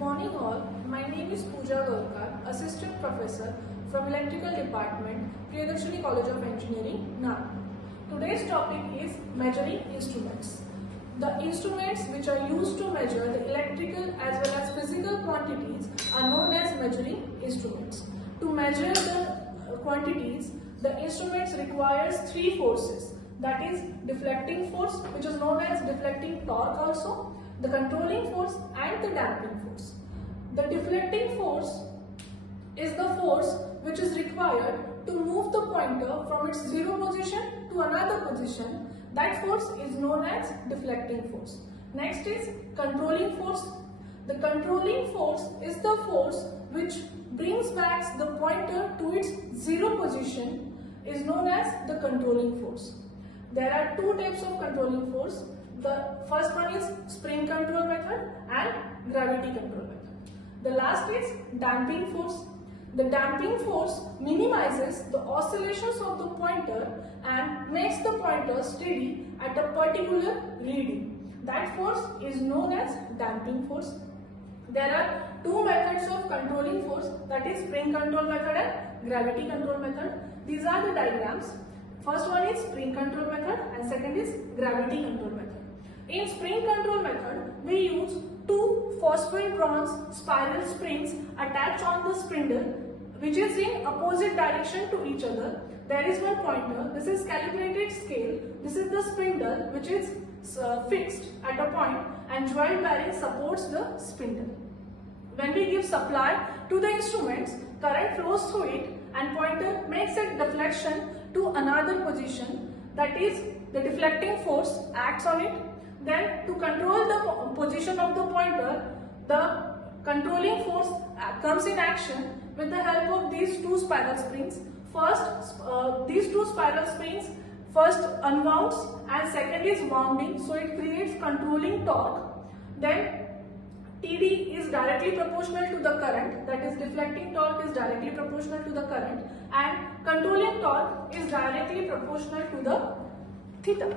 morning all. My name is Pooja Gaurkar, Assistant Professor from Electrical Department, Priyadarshini College of Engineering, Nagpur. Today's topic is measuring instruments. The instruments which are used to measure the electrical as well as physical quantities are known as measuring instruments. To measure the quantities, the instruments requires three forces. That is deflecting force, which is known as deflecting torque also, the controlling force and the damping force. The deflecting force is the force which is required to move the pointer from its zero position to another position. That force is known as deflecting force. Next is controlling force. The controlling force is the force which brings back the pointer to its zero position, is known as the controlling force. There are two types of controlling force. The first one is spring control method and gravity control method. The last is damping force. The damping force minimizes the oscillations of the pointer and makes the pointer steady at a particular reading. That force is known as damping force. There are two methods of controlling force, that is spring control method and gravity control method. These are the diagrams. First one is spring control method and second is gravity control method. In spring control method, we use two phosphate bronze spiral springs attached on the spindle, which is in opposite direction to each other. There is one pointer. This is calibrated scale. This is the spindle which is fixed at a point, and joint bearing supports the spindle. When we give supply to the instruments, current flows through it and pointer makes a deflection to another position. That is, the deflecting force acts on it. Then to control the position of the pointer, the controlling force comes in action with the help of these two spiral springs. First, these two spiral springs first unwounds and second is wounding, so it creates controlling torque. Then TD is directly proportional to the current, that is deflecting torque is directly proportional to the current, and controlling torque is directly proportional to the theta.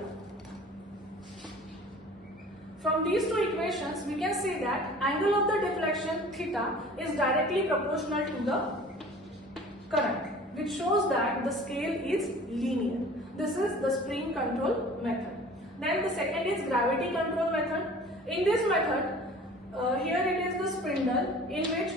From these two equations, we can say that angle of the deflection theta is directly proportional to the current, which shows that the scale is linear. This is the spring control method. Then the second is gravity control method. In this method, here it is the spindle in which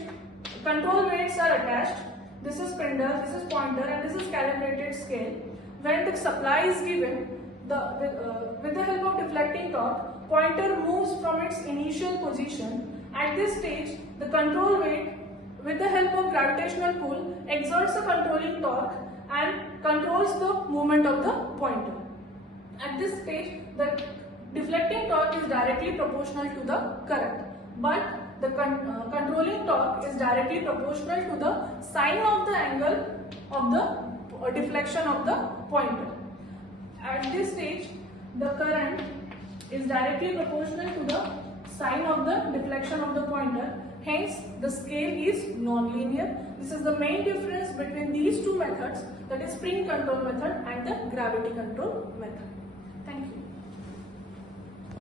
control weights are attached. This is spindle, this is pointer, and this is calibrated scale. When the supply is given, with the help of deflecting torque, pointer moves from its initial position. At this stage, the control weight with the help of gravitational pull exerts a controlling torque and controls the movement of the pointer. At this stage, the deflecting torque is directly proportional to the current, but the controlling torque is directly proportional to the sine of the angle of the deflection of the pointer. At this stage, the current is directly proportional to the sine of the deflection of the pointer. Hence, the scale is non-linear. This is the main difference between these two methods, that is spring control method and the gravity control method. Thank you.